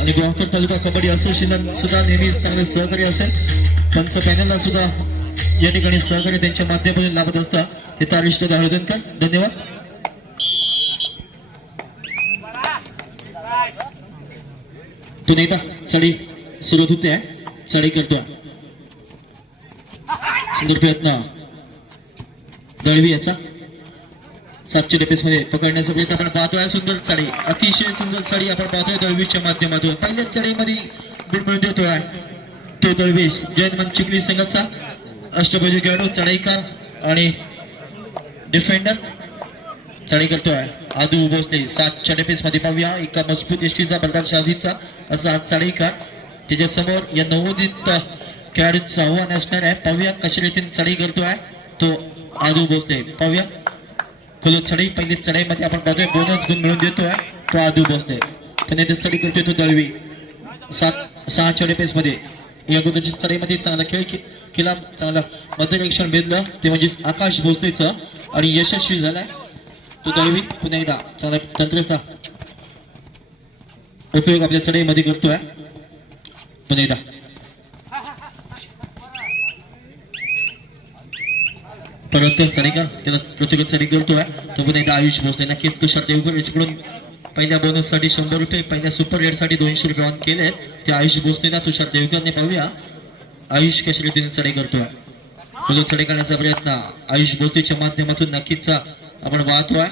आणि गोवाकर तालुका कबड्डी असोसिएशन सुद्धा नेहमी चांगले सहकार्य असेल. पंच पॅनलला सुद्धा या ठिकाणी सहकार्य त्यांच्या माध्यमातून लाभत असतात ते तारिष्ट हळदनकर धन्यवाद. पुन्हा एकदा चढी सुरू होते चढी करतो. सुंदर प्रयत्न. दळवी याचा. सातशे डेपेस मध्ये पकडण्याचा प्रयत्न आपण पाहतोय. सुंदर चढी अतिशय सुंदर चढी आपण पाहतोय दळवीच्या माध्यमातून. पहिल्याच चढीमध्ये गुण देतो देतोय तो दळवीश जयंत चिखली संघाचा अष्टपैलू खेळाडू चढाईकार आणि डिफेंडर चढाई करतोय. आदू भोसले सातच्या डेपेस मध्ये पाहूया. एका मजबूत एसटीचा बलदार शादीचा असा हा चढाईकार. त्याच्यासमोर या नवोदित खेळाडूचं आव्हान असणार आहे. पाहूया कशा रीतीने चढाई करतोय तो आदू भोसले. पाहूया. खोलत चढाई पहिली चढाईमध्ये आपण पाहतोय बोनस गुण मिळून देतोय तो आदू बसतोय पण इथे चढाई करतोय तो दळवी. सात सहाच्या डेपेस मध्ये. या गुणाची चढाईमध्ये चांगला खेळ केला चांगला मध्यरक्षण भेदलं ते म्हणजेच आकाश भोसलेचं आणि यशस्वी झालाय तो दळवी. पुन्हा एकदा चांगला तंत्राचा उपयोग आपल्या चढाईमध्ये करतोय. पुन्हा एकदा. परत तो का? त्याला प्रत्येक चढी करतोय तो पण एकदा आयुष भोसले नक्कीच तुषार देवकर याच्याकडून पहिल्या बोनससाठी शंभर रुपये पहिल्या सुपर रेडसाठी दोनशे रुपये ऑन केले ते आयुष भोसलेला तुषार देवकरने पाहूया. आयुष कशा रीतीने चढे करतोय खोलत चढे करण्याचा प्रयत्न. आयुष भोसलेच्या माध्यमातून नक्कीच आपण वाहतोय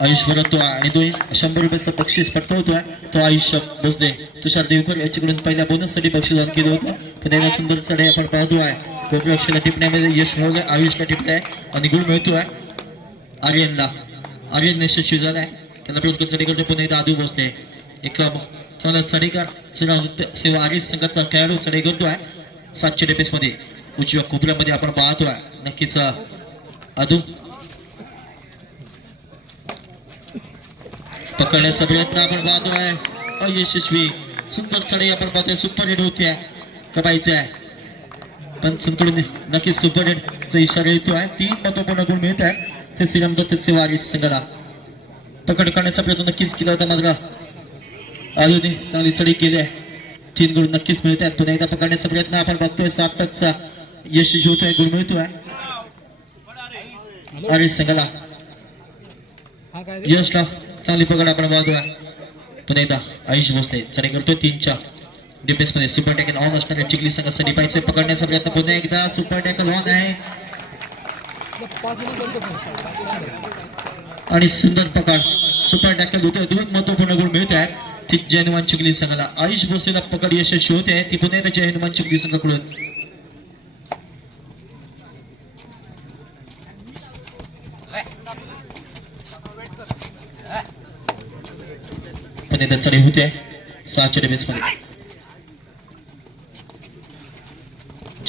आयुष परततोय आणि दोन शंभर रुपयाचं बक्षीस पटकवतोय तो आयुष भोसले तुषार देवकर याच्याकडून पहिल्या बोनससाठी बक्षीस ऑन केलं होतं. पण सुंदर चढाई आपण पाहतोय कोपरक्षला टिपण्यामध्ये यश मिळवलंय आयुषला टिपलाय आणि गुण मिळतोय आर्यनला आर्यन यशस्वी झालाय त्याला प्रयत्न चढी करतो पुन्हा एकदा आदू भोसले एक चांगला चढीकार नृत्य सेवा आर्य संघाचा खेळाडू चढाई करतोय सातशे डेपेस मध्ये उजव्या कोपऱ्यामध्ये आपण पाहतोय नक्कीच आदू पकडण्याचा प्रयत्न आपण पाहतोय अयशस्वी सुंदर चढाई आपण पाहतोय सुपर हिट होते कपायचं आहे पण संकडून नक्कीच सुपर हिटचा इशारा येतोय. तीन महत्त्वपूर्ण गुण मिळत आहे ते श्रीराम दत्त सेवा संघाला पकड करण्याचा प्रयत्न नक्कीच केला होता मात्र अजूनही चांगली चढी केली आहे. तीन गुण नक्कीच मिळत आहेत. पुन्हा एकदा पकडण्याचा प्रयत्न आपण बघतोय. सार्थकचा यशस्वी होतोय गुण मिळतोय. आर्य संघाला यशला चांगली पकड आपण बघतोय पुन्हा एकदा आयुष भोसले. चढी करतोय तीनच्या. चार मध्ये सुपर टॅकल ऑन असणाऱ्या चिखली संघासाठी डिपायचे पकडण्याचा प्रयत्न पुन्हा एकदा सुपर टॅकल ऑन आहे. आणि सुंदर पकड. सुपर टॅकल होते. दोन महत्त्वपूर्ण गुण मिळत आहेत. ती जय हनुमान चिखली संघाला. आयुष भोसलेला पकड यशस्वी होते. ती पुन्हा एकदा जय हनुमान चिखली संघाकडून. पण एकदा चढे होते. सहाच्या डिफेन्स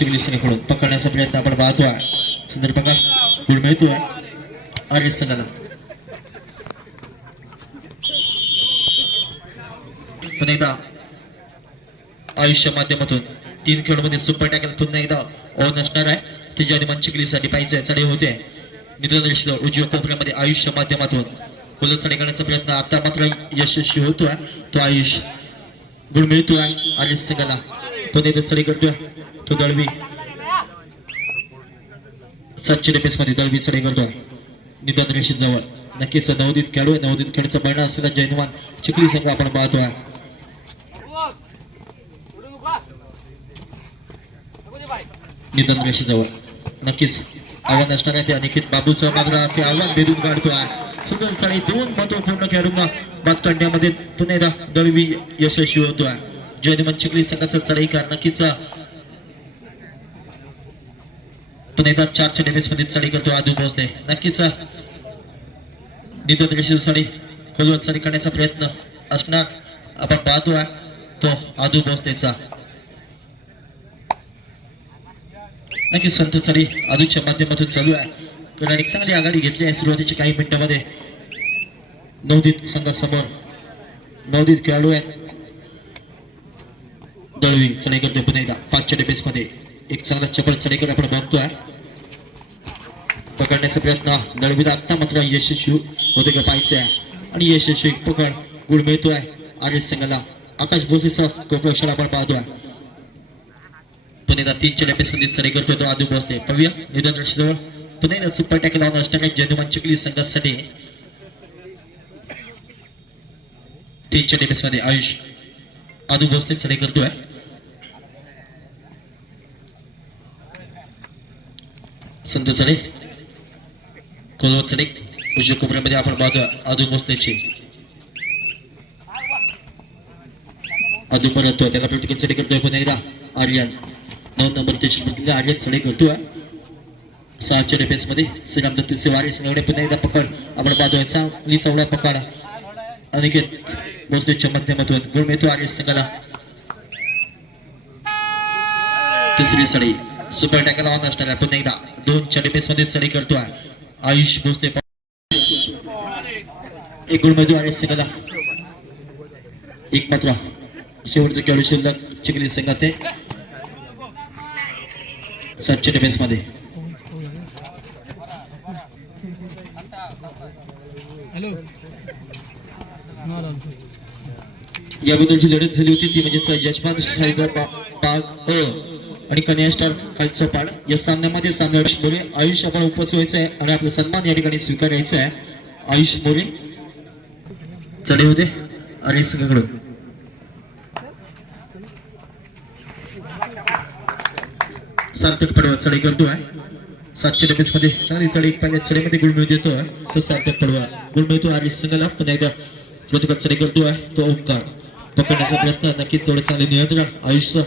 मध्ये पकडण्याचा प्रयत्न आपण पाहतो आहे सुंदर पकड गुण मिळतोय. आर्य संघाला. पण एकदा आयुष्य माध्यमातून तीन खेळामध्ये सुपर टॅकल पुन्हा एकदा ओन असणार आहे. तिच्या निमान चिखलीसाठी पाहिजे चढे होते. मित्रदर्शित उजव्या कोपऱ्यामध्ये आयुष्य माध्यमातून खोलत चढे करण्याचा प्रयत्न आता मात्र यशस्वी होतोय. तो आयुष गुण मिळतोय. आर्य संघाला. तो एकदा चढे करतोय. तो दळवी सातशे डेपेस मध्ये दळवी चढे करतोय. निदान रेषे जवळ. नक्कीच नवोदित खेळू आहे. नवोदित खेळचा बळणा असलेला जैनवान चिखली संघ आपण पाहतोय. निदान रेषेजवळ नक्कीच आव्हान असणार आहे ते अनिकेत बाबूचं. मात्र ते आव्हान भेदून काढतोय सुंदर साडी दोन महत्त्वपूर्ण खेळाडूंना बाद काढण्यामध्ये पुन्हा एकदा दळवी यशस्वी होतोय. जैनवान चिखली संघाचा चढाईकार नक्कीच पुन्हा एकदा चारशे डेबेस मध्ये चढी करतो आदू पोहोचले नक्कीच निदान रेषे साडी खोलवत चढी करण्याचा प्रयत्न असणार. आपण पाहतो तो आदू भोसलेचा. नक्कीच संत चढी आदूच्या माध्यमातून चालू आहे. कारण एक चांगली आघाडी घेतली आहे सुरुवातीच्या काही मिनिटांमध्ये. नवदीत संघासमोर. नवदीत खेळाडू आहेत. दळवी चढाई करतो पुन्हा एकदा. पाचच्या डेबेस मध्ये. एक चांगला चपळ चढेकर आपण बघतोय. पकडण्याचा प्रयत्न. दळवीला आत्ता मात्र यशस्वी होते का पाहायचे आहे आणि यशस्वी पकड गुण मिळतोय आर्य संघाला. आकाश भोसेचा कोपरेशन आपण पाहतोय. पुन्हा तीनच्या डब्यामध्ये चढाई करतोय तो आदू भोसले. पाहूया. निधन रक्षजवळ पुन्हा सुपर टॅकल लावून असणाऱ्या जनुमान चिखली संघासाठी. तीनच्या डब्यामध्ये आयुष आदू भोसले चढे करतोय. संत चढे कोलव चढे उजव्या कोपऱ्यामध्ये आपण पाहतो आदू भोसलेची. आदू परततोय त्याला प्रत्येक चढे करतोय पण एकदा. आर्यन नऊ नंबर त्याची प्रतिक्रिया आर्यन चढे करतोय. सहाच्या डिफेन्समध्ये श्रीराम दत्त सेवारी संघाकडे पुन्हा एकदा पकड. आपण पाहतोय चांगली चवडा पकड. अनिकेत भोसलेच्या माध्यमातून गुण मिळतो आर्य संघाला. तिसरी चढी सुपर टॅकल ऑन असणाऱ्या पुन्हा एकदा दोन चढीबेस मध्ये चढी करतोय. आयुष भोसले एक गुण मिळतो आर्य संघाला एक मात्र. शेवटचं खेळू शिल्लक चिखली संघात आहे. सातशे डिफेन्समध्ये. हॅलो या अगोदरची लढत झाली होती ती म्हणजे यजमान आणि कन्या स्टार खालचा पाड. या सामन्यामध्ये सामने आयुष मोरे. आयुष आपण उपस्थित व्हायचं आहे आणि आपला सन्मान या ठिकाणी स्वीकारायचा आहे. आयुष मोरे. चढे होते. अरे संघाकडून सार्थक पडवा चढाई करतोय. सातशे डबेस मध्ये. चांगली चढाई पहिल्या चढीमध्ये गुळमिळ देतोय. तो सार्थक पडवा. गुण मिळतो आणि संघाला पुन्हा एकदा प्रतिकार चढाई करतोय. तो ओंकार पकडण्याचा प्रयत्न नक्कीच थोडं चांगले नियंत्रण. आयुष्य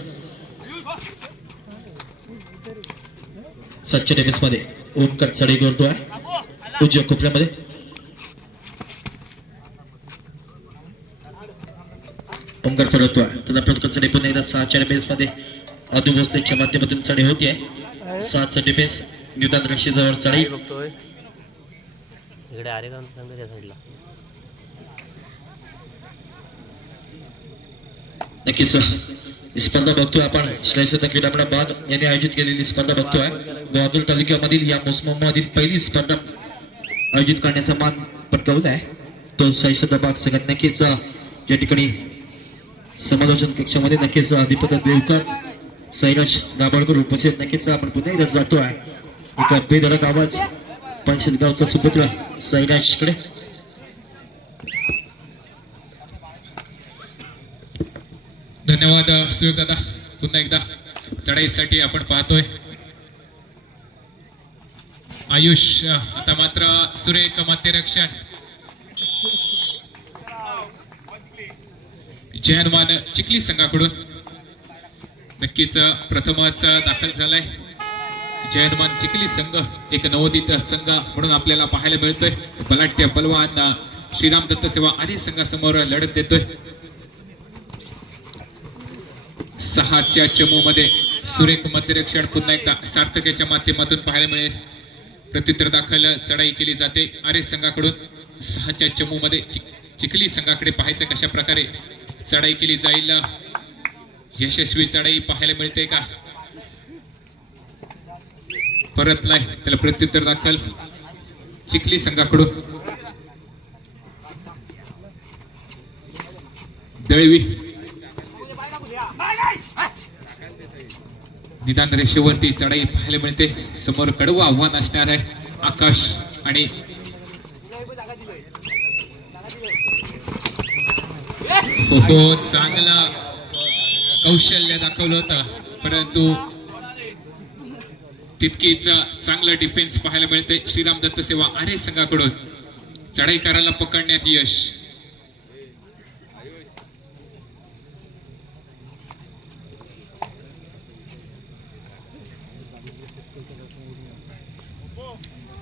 सातशे डबेस मध्ये ओंकार चढाई करतोय उजव्या कोपऱ्यामध्ये. ओंकार परततोय त्याला प्रतिकार चढाई पुन्हा एकदा सहाच्या डबेस मध्ये अदू भोसलेच्या माध्यमातून चढाई होतीये. सातचं डिफेन्स निदान रक्षेजवळ चढाई. बघतोय इकडे आरे का सांगतो त्या साईडला नक्कीच. स्पर्धा बघतोय आपण. श्रेयसता क्रीडामंडळ बाग यांनी आयोजित केलेली स्पर्धा बघतोय. गोवागल तालुक्यामधील या मोसमामधील पहिली स्पर्धा आयोजित करण्याचा मान पटकावला आहे. तो श्रेयसता बाग सगळ्यात नक्कीच या ठिकाणी समालोचन कक्षामध्ये नक्कीच अधिपत देवकर सैराज दाभाडकर उपस्थित नक्कीच आपण पुन्हा एकदा आहे एका बेधडक आवाज पंचगावचा सुपुत्र सैराजकडे धन्यवाद सुयोग दादा. पुन्हा एकदा चढाईसाठी आपण पाहतोय. आयुष आता मात्र सुरेख मध्यरक्षण जय जयनमान चिखली संघाकडून. नक्कीच प्रथमच दाखल झालाय. जयनमान चिखली संघ एक नवोदित संघ म्हणून आपल्याला पाहायला मिळतोय. बलाट्य बलवान श्रीराम दत्त सेवा आणि संघासमोर लढत देतोय. सहाच्या चमूमध्ये सुरेख मध्यरक्षण पुन्हा एकदा सार्थकेच्या माध्यमातून पाहायला मिळेल. प्रत्युत्तर दाखल चढाई केली जाते. आरे संघाकडून सहाच्या चमू मध्ये चिखली संघाकडे पाहायचं कशा प्रकारे चढाई केली जाईल. यशस्वी चढाई पाहायला मिळते का? परत नाही त्याला प्रत्युत्तर दाखल. चिखली संघाकडून. दळवी. निदान रेषेवरती चढाई पाहायला मिळते. समोर कडवं आव्हान असणार आहे. आकाश आणि हो हो कौशल्य दाखवलं होतं. परंतु तितकीच चांगलं डिफेन्स पाहायला मिळते. श्रीराम दत्त सेवा आरे संघाकडून. चढाईकाराला पकडण्यात यश.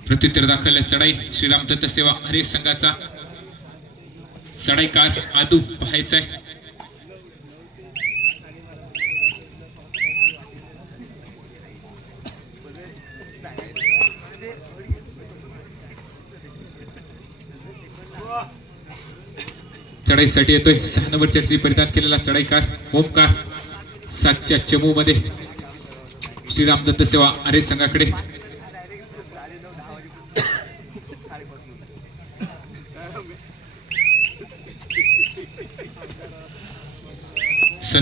प्रत्युत्तर दाखल चढाई श्रीराम दत्त सेवा हरे संघाचा चढाईकार आदू पाहायचा आहे. चढाईसाठी येतोय. सहा नंबर चर्ची परिधान केलेला चढाईकार ओमकार. सातच्या चमू मध्ये श्रीराम दत्त सेवा आरे संघाकडे.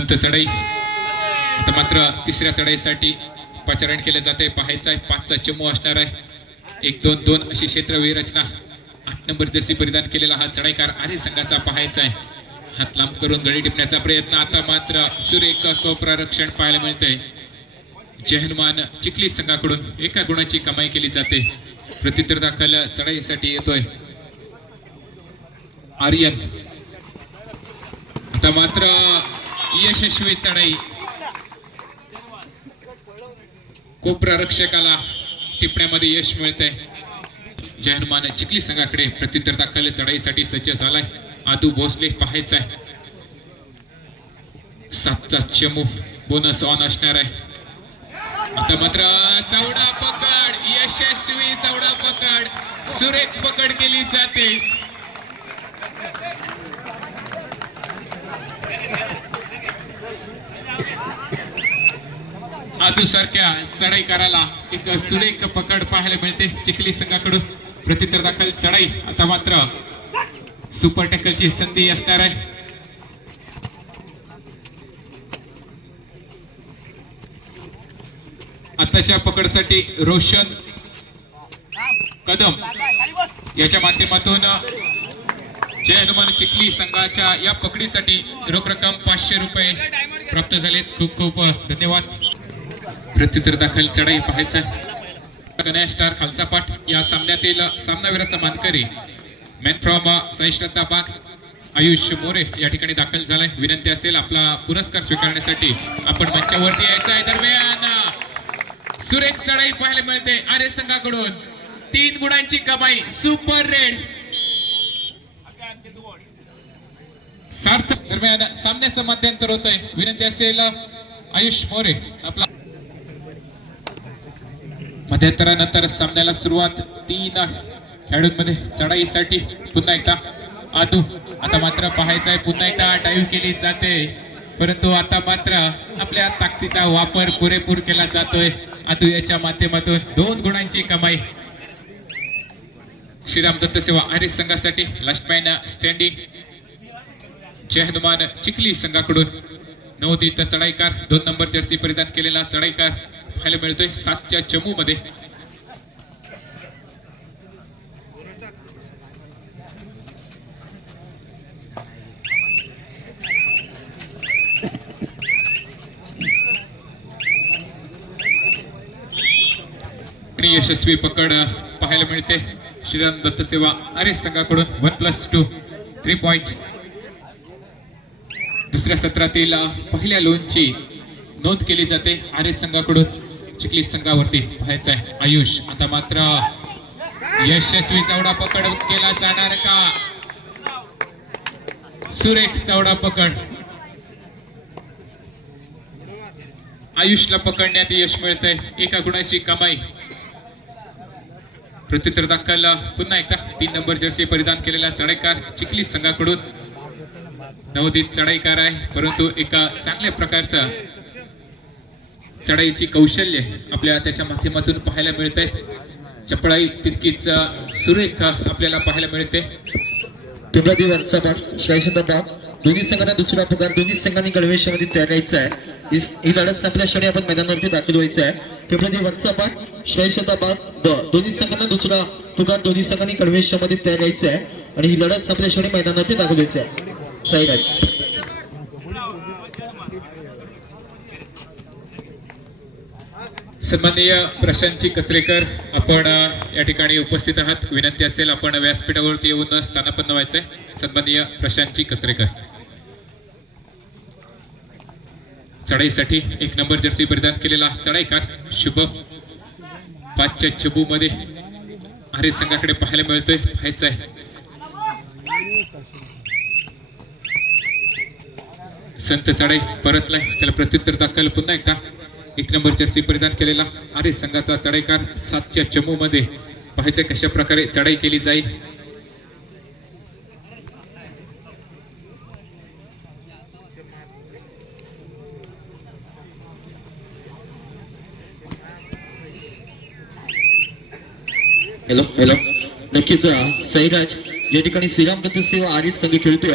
संत चढाई. आता मात्र तिसऱ्या चढाईसाठी पाचारण केले जाते पाहायचा आहे पाचचा चमू असणार आहे. एक दोन दोन अशी क्षेत्रवीर रचना आठ नंबर जर्सी परिधान केलेला हा चढाईकार आर्य संघाचा पाहायचा आहे. हात लांब करून गडी टिपण्याचा प्रयत्न. आता मात्र सुरेख कोपरा रक्षण पाहायला मिळतंय. जय हनुमान चिखली संघाकडून एका गुणाची कमाई केली जाते. प्रत्युत्तर दाखल चढाईसाठी येतोय. आर्यन. आता मात्र यशस्वी चढाई कोपरा रक्षकाला टिपण्यामध्ये यश मिळतंय. जय हनुमान चिखली संघाकडे प्रत्युत्तर दाखल चढाईसाठी सज्ज झालाय. आदू भोसले पाहायचा आहे सातचा चमू बोनस ऑन असणार आहे. आता मात्र चौडा पकड यशस्वी चौडा पकड. सुरेख पकड केली जाते. आदू चढाई करायला एक सुरेख पकड पाहायला मिळते चिखली संघाकडून. प्रत्युत्तर दाखल चढाई. आता मात्र सुपर टॅकलची संधी असणार आहे. आताच्या पकडसाठी रोशन कदम. याच्या माध्यमातून जय हनुमान चिखली संघाच्या या पकडीसाठी रोख रक्कम पाचशे रुपये प्राप्त झालेत. खूप खूप धन्यवाद. प्रत्युत्तर दाखल चढाई पाहायचा गणेश स्टार खालचा पाठ. या सामन्यातील सामनावीराचा मानकरी मॅन फ्रॉम सहिष्णुता बाग आयुष्य मोरे या ठिकाणी दाखल झालाय. विनंती असेल आपला पुरस्कार स्वीकारण्यासाठी आपण मंचावरती यायचं आहे. दरम्यान सुरेख चढाई पाहायला मिळते आर्य संघाकडून. तीन गुणांची कमाई सुपर रेड. सार्थक दरम्यान सामन्याचं मध्यंतर होतंय. विनंती असेल आयुष मोरे आपला मध्यंतरानंतर सामन्याला सुरुवात तीन खेळाडूंमध्ये चढाईसाठी पुन्हा एकदा आतू आता मात्र पाहायचं आहे पुन्हा एकदा डाईव्ह केली जाते. परंतु आता मात्र आपल्या ताकदीचा वापर पुरेपूर केला जातोय. आतू याच्या माध्यमातून दोन गुणांची कमाई. श्रीराम दत्त सेवा आर्य संघासाठी last man standing Jai Hanuman Chikhli संघाकडून. नवोदित चढाईकार दोन नंबर जर्सी परिधान केलेला चढाईकार. पाहायला मिळतोय सातच्या चमू मध्ये यशस्वी पकड पाहायला मिळते. श्रीराम दत्त सेवा आर्य संघाकडून one plus two three point दुसऱ्या सत्रातील पहिल्या लोनची नोंद केली जाते. आर्य संघाकडून चिखली संघावरती पाहायचं आहे. आयुष आता मात्र यशस्वी चौडा पकड केला जाणार का? सुरेख चौडा पकड. आयुषला पकडण्यात यश मिळतंय. एका गुणाची कमाई. प्रत्युत्तर दाखल. पुन्हा एकदा तीन नंबर जर्सी परिधान केलेला चढाईकार चिखली संघाकडून. नवदीत चढाईकार आहे परंतु एका चांगल्या प्रकारचा चढाईची कौशल्य आपल्या त्याच्या माध्यमातून पाहायला मिळत आहे. चपळाई तितकीच सुरेख आपल्याला पाहायला मिळते. पिंपळादेव यांचा पण दोन्ही संघांना दुसरा पगार दोन्ही संघांनी गणवेशामध्ये त्यागायचा आहे. ही लढत संपल्या क्षणी आपण मैदानावरती दाखल व्हायचं आहे. पिंपळादेव यांचा पण बाग ब दोन्ही संघांना दुसरा पगार दोन्ही संघांनी गणवेशामध्ये त्यागायचा आहे. आणि ही लढत संपल्या क्षणी मैदानावरती दाखल व्हायचं आहे. साईराज. सन्माननीय प्रशांतजी कचरेकर आपण या ठिकाणी उपस्थित आहात. विनंती असेल आपण व्यासपीठावरती येऊन स्थानापन्न व्हायचंय. सन्माननीय प्रशांतजी कचरेकर. चढाईसाठी एक नंबर जर्सी परिधान केलेला चढाईकार शुभ. पाचच्या चबू मध्ये आर्य संघाकडे पाहायला मिळतोय. पाहायचं आहे संत चढाई परतलाय. त्याला प्रत्युत्तर दाखल पुन्हा एकदा. एक नंबर जर्सी परिधान केलेला अरे संघाचा चढाईकार सातच्या चमू मध्ये पाहायचं कशा प्रकारे चढाई केली जाईल. हॅलो हॅलो नक्कीच सैराज या ठिकाणी श्रीराम दत्त सेवा आर्यस संघ खेळतोय.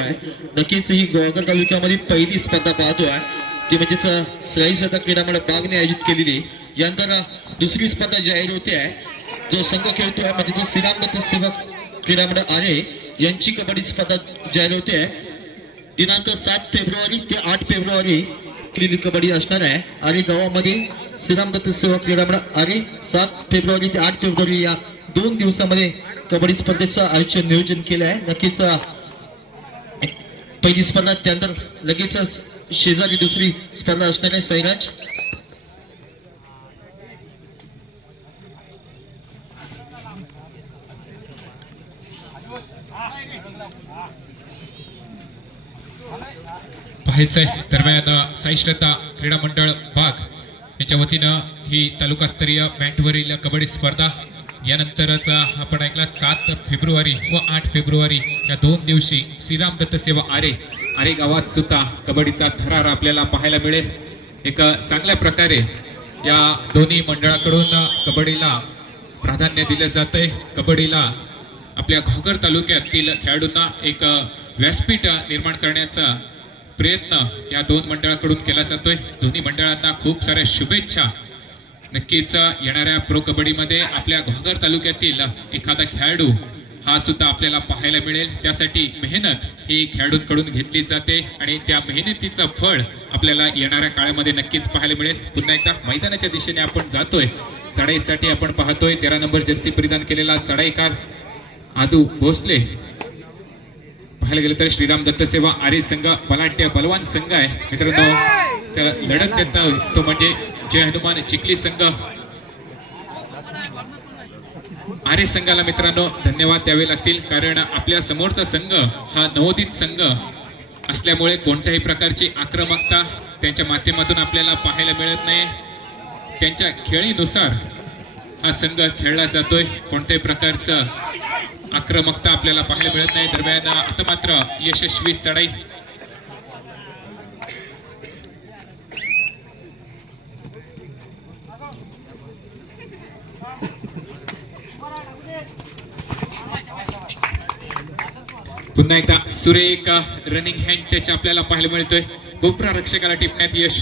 नक्कीच ही गोवागर तालुक्यामध्ये पहिली स्पर्धा पाहतोय. ती म्हणजेच सही सईसदा क्रीडा बागने आयोजित केलेली यानंतर दुसरी स्पर्धा जाहीर होते आहे. जो संघ खेळतोय म्हणजेच श्रीरामदत्त सेवा क्रीडामंडळ आरे यांची कबड्डी स्पर्धा जाहीर होते आहे. दिनांक सात फेब्रुवारी ते आठ फेब्रुवारी केलेली कबड्डी असणार आहे. आणि गावामध्ये श्रीराम दत्त सेवा क्रीडामंडळ आणि सात फेब्रुवारी ते आठ फेब्रुवारी या दोन दिवसामध्ये कबड्डी स्पर्धेचं आयोजन नियोजन केलं आहे. नक्कीच पहिली स्पर्धा त्यानंतर लगेचच शेजारी दुसरी स्पर्धा असणार आहे सैराज पाहायचंय दरम्यान साई क्रीडा मंडळ बाग याच्या वतीनं ही तालुकास्तरीय मॅटवरील कबड्डी स्पर्धा यानंतरच आपण ऐकला सात फेब्रुवारी व आठ फेब्रुवारी. या दोन दिवशी श्रीराम दत्त सेवा आरे. आरे गावात सुद्धा कबड्डीचा थरार आपल्याला पाहायला मिळेल. एक चांगल्या प्रकारे या दोन्ही मंडळाकडून कबड्डीला प्राधान्य दिलं जातंय. कबड्डीला आपल्या घोगर तालुक्यातील खेळाडूंना एक व्यासपीठ निर्माण करण्याचा प्रयत्न या दोन मंडळाकडून केला जातोय. दोन्ही मंडळांना खूप साऱ्या शुभेच्छा नक्कीच येणाऱ्या प्रो कबड्डीमध्ये आपल्या घोगर तालुक्यातील एखादा खेळाडू हा सुद्धा आपल्याला पाहायला मिळेल. त्यासाठी मेहनत ही खेळाडूंकडून घेतली जाते आणि त्या मेहनतीचं फळ आपल्याला येणाऱ्या काळामध्ये नक्कीच पाहायला मिळेल. पुन्हा एकदा मैदानाच्या दिशेने आपण जातोय. चढाईसाठी आपण पाहतोय. तेरा नंबर जर्सी परिधान केलेला चढाईकार आदू भोसले. पाहायला गेलं तर श्रीराम दत्त सेवा आर्य संघ बलाढ्य बलवान संघ आहे. मित्रांनो लढत देता तो म्हणजे जय हनुमान चिखली संघ. आर्य संघाला मित्रांनो धन्यवाद द्यावे लागतील कारण आपल्या समोरचा संघ हा नवोदित संघ असल्यामुळे कोणत्याही प्रकारची आक्रमकता त्यांच्या माध्यमातून आपल्याला पाहायला मिळत नाही. त्यांच्या खेळीनुसार हा संघ खेळला जातोय. कोणत्याही प्रकारचं आक्रमकता आपल्याला पाहायला मिळत नाही. दरम्यान आता मात्र यशस्वी चढाई पुन्हा एकदा सुरेख रनिंग हँड टच आपल्याला पाहायला मिळतोय. गोप्रा रक्षकाला टिपण्यात यश.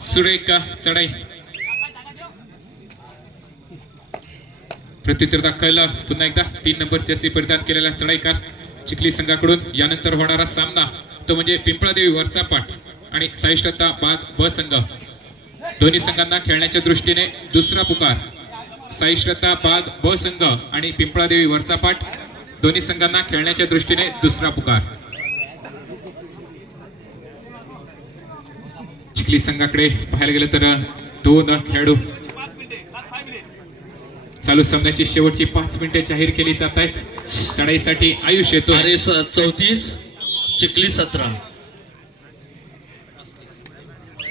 सुरेख चढाई. प्रत्युत्तर दाखल पुन्हा एकदा तीन नंबर जसे परिधान केलेला चढाईकार चिखली संघाकडून यानंतर होणारा सामना तो म्हणजे पिंपळादेवी वरचा पाठ आणि साईश्रद्धा बाग ब संघ. दोन्ही संघांना खेळण्याच्या दृष्टीने दुसरा पुकार. साईश्रद्धा बाग ब संघ आणि पिंपळादेवी वरचा पाठ. दोन्ही संघांना खेळण्याच्या दृष्टीने दुसरा पुकार. चिखली संघाकडे पाहायला गेलं तर दोन खेळाडू चालू सामन्याची शेवटची पाच मिनिटे जाहीर केली जात आहेत. चढाईसाठी आयुष येतो. चौतीस चिखली सतरा.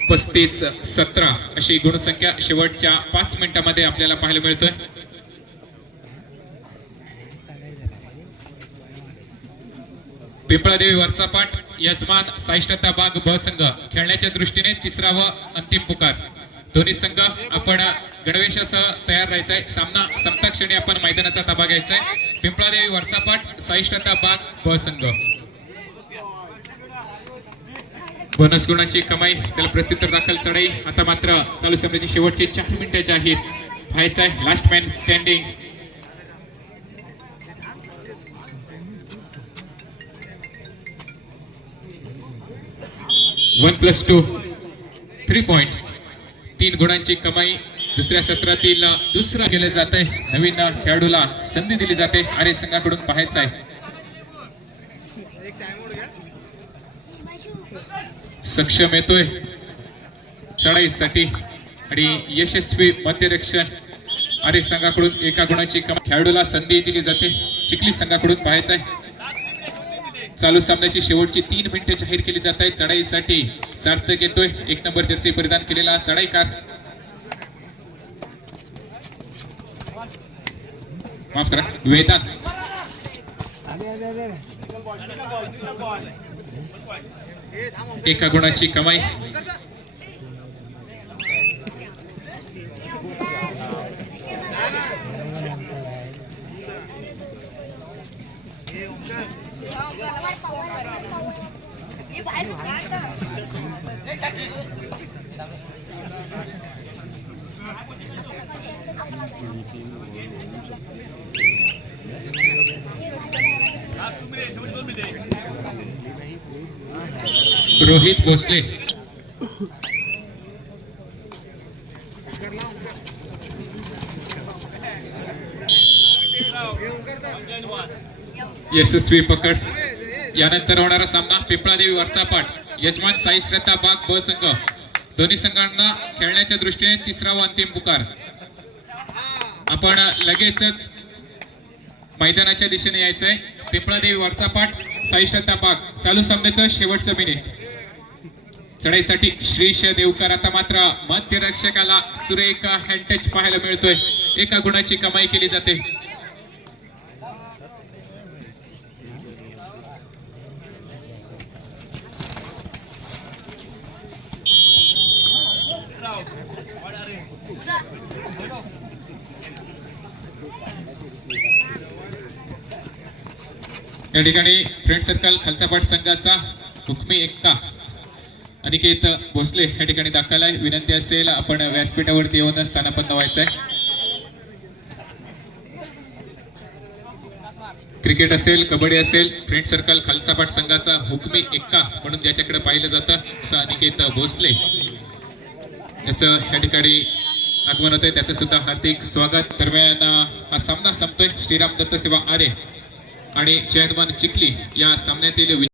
पस्तीस सतरा अशी गुणसंख्या शेवटच्या पाच मिनिटांमध्ये आपल्याला पाहायला मिळतोय. पिंपळादेवी वरचा पाठ यजमान साहिष्ठता बाग ब संघ. खेळण्याच्या दृष्टीने तिसरा व अंतिम पुकार. दोन्ही संघ आपण गणवेशासह तयार राहायचंय. सामना संपता क्षणी आपण मैदानाचा ताबा घ्यायचाय. पिंपळादेवी वरचा पाठ साईष्टता बाग ब संघ. बोनस गुणाची कमाई त्याला प्रत्युत्तर दाखल चढाई. आता मात्र चालू सामन्याची शेवटची चार मिनिटं जाहीर आहे last man standing one plus two three point तीन गुणांची कमाई दुसऱ्या सत्रातील दुसरं केलं जात आहे नवीन खेळाडूला संधी दिली जाते. आर्य संघाकडून पाहायचं आहे. सक्षम येतोय. चढाईसाठी आणि यशस्वी मध्यरक्षण. आर्य संघाकडून एका गुणाची कमाई. खेळाडूला संधी दिली जाते. चिखली संघाकडून पाहायचं आहे. चालू सामन्याची शेवटची तीन मिनिटे जाहीर केली जात आहेत. चढाईसाठी सार्थक येतोय. एक नंबर जर्सी परिधान केलेला चढाईकार. माफ करा. वेदांत. एका गुणाची कमाई. रोहित भोसले। यशस्वी पकड। यानंतर होणारा सामना पिंपळादेवी वरचा पाठ यजमान साई श्रद्धा बाग ब संघ. दोन्ही संघांना खेळण्याच्या दृष्टीने तिसरा व अंतिम पुकार. आपण लगेचच मैदानाच्या दिशेने यायचंय. पिंपळादेवी वरचा पाठ साई श्रद्धा बाग. चालू सामन्याचं शेवटचं मिनिट चढाईसाठी श्रीश देवकर. आता मात्र मध्यरक्षकाला सुरेखा हँडटच पाहायला मिळतोय. एका गुणाची कमाई केली जाते. या ठिकाणी फ्रेंड सर्कल खालसापाट संघाचा हुकमी एकता. अनिकेत भोसले या ठिकाणी दाखल आहे. विनंती असेल आपण व्यासपीठावरती येऊन स्थानापन्न व्हायचंय. क्रिकेट असेल कबड्डी असेल फ्रेंड सर्कल खालसापाट संघाचा हुकमी एक्का म्हणून ज्याच्याकडे पाहिलं जातं असं अनिकेत भोसले. याचं या ठिकाणी आगमन होतंय. त्याचं सुद्धा हार्दिक स्वागत. दरम्यान हा सामना संपतोय. श्रीराम दत्त सेवा आरे आणि चेअरमन चिखली या सामन्यातील